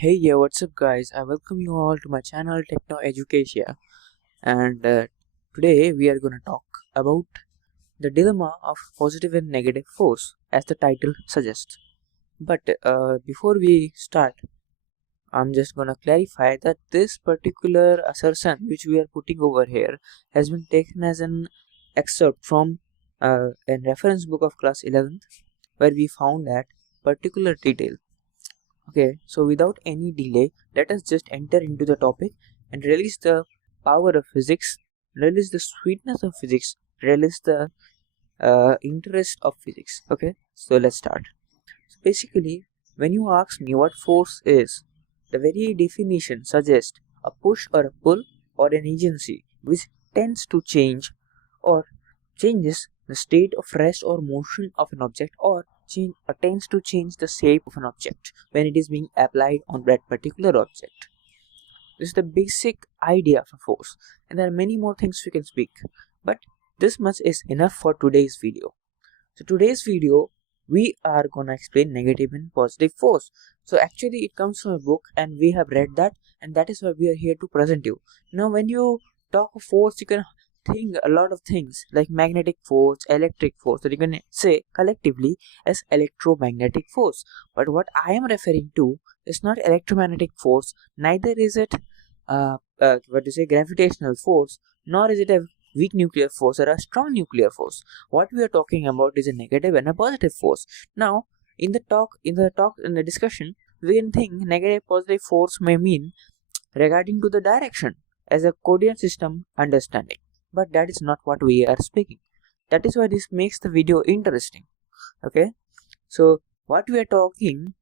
Hey, yeah, what's up, guys? I welcome you all to my channel Techno Education, and today we are gonna talk about the dilemma of positive and negative force, as the title suggests. But before we start, I'm just gonna clarify that this particular assertion which we are putting over here has been taken as an excerpt from a reference book of class 11th, where we found that particular detail. Okay, so without any delay, let us just enter into the topic and release the power of physics, release the sweetness of physics, release the interest of physics. Okay, so let's start. So basically, when you ask me what force is, the very definition suggests a push or a pull or an agency which tends to change or changes the state of rest or motion of an object, or tends to change the shape of an object when it is being applied on that particular object. This is the basic idea of a force, and there are many more things we can speak, but this much is enough for today's video. So today's video we are gonna explain negative and positive force. So actually it comes from a book and we have read that, and that is why we are here to present you. Now when you talk of force, you can think a lot of things like magnetic force, electric force, that you can say collectively as electromagnetic force. But what I am referring to is not electromagnetic force, neither is it gravitational force, nor is it a weak nuclear force or a strong nuclear force. What we are talking about is a negative and a positive force. Now in the discussion, we can think negative positive force may mean regarding to the direction as a coordinate system understanding, but that is not what we are speaking. That is why this makes the video interesting. Okay, so what we are talking,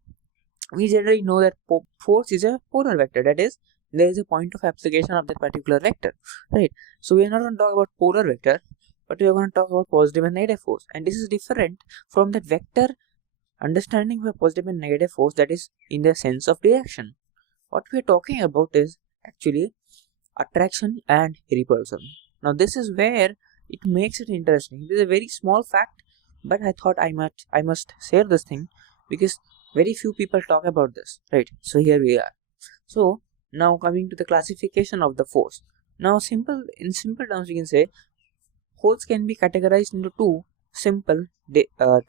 we generally know that force is a polar vector, that is, there is a point of application of that particular vector, right? So we are not going to talk about polar vector, but we are going to talk about positive and negative force, and this is different from that vector understanding of positive and negative force, that is in the sense of direction. What we are talking about is actually attraction and repulsion. Now this is where it makes it interesting. This is a very small fact, but I thought I must share this thing because very few people talk about this, right? So here we are. So now coming to the classification of the force. Now in simple terms, we can say force can be categorized into two simple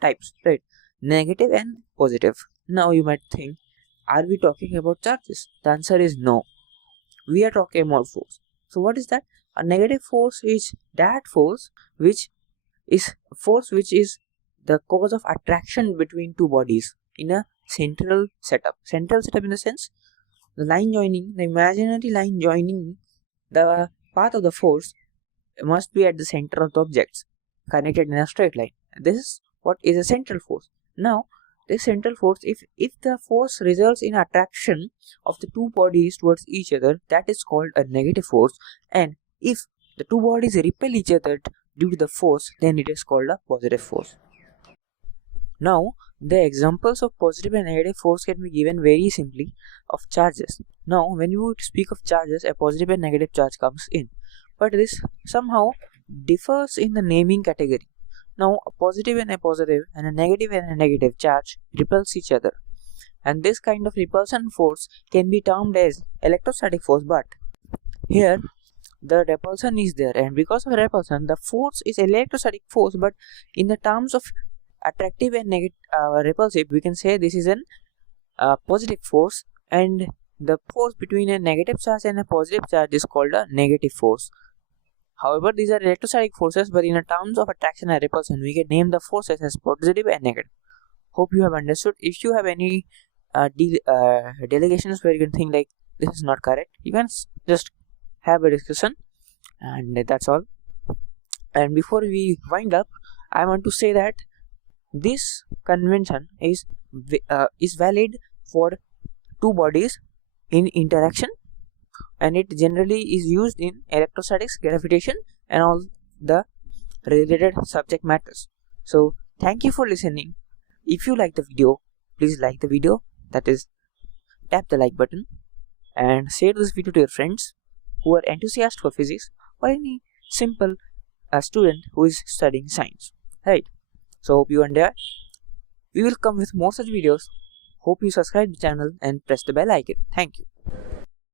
types, right? Negative and positive. Now you might think, are we talking about charges? The answer is no. We are talking about force. So what is that? A negative force is that force which is the cause of attraction between two bodies in a central setup. Central setup in the sense, the imaginary line joining the path of the force must be at the center of the objects connected in a straight line. This is what is a central force. Now this central force, if the force results in attraction of the two bodies towards each other, that is called a negative force, and if the two bodies repel each other due to the force, then it is called a positive force. Now the examples of positive and negative force can be given very simply of charges. Now when you speak of charges, a positive and negative charge comes in, but this somehow differs in the naming category. Now a positive and a negative charge repels each other, and this kind of repulsion force can be termed as electrostatic force, but here the repulsion is there, and because of repulsion the force is electrostatic force, but in the terms of attractive and repulsive, we can say this is an positive force, and the force between a negative charge and a positive charge is called a negative force. However, these are electrostatic forces, but in terms of attraction and repulsion, we can name the forces as positive and negative. Hope you have understood. If you have any delegations where you can think like this is not correct, you can just have a discussion, and that's all. And before we wind up, I want to say that this convention is valid for two bodies in interaction, and it generally is used in electrostatics, gravitation, and all the related subject matters. So thank you for listening. If you like the video, please like the video, that is, tap the like button, and share this video to your friends who are enthusiasts for physics, or any simple student who is studying science, right? So hope you enjoy. We will come with more such videos. Hope you subscribe the channel and press the bell icon. Thank you.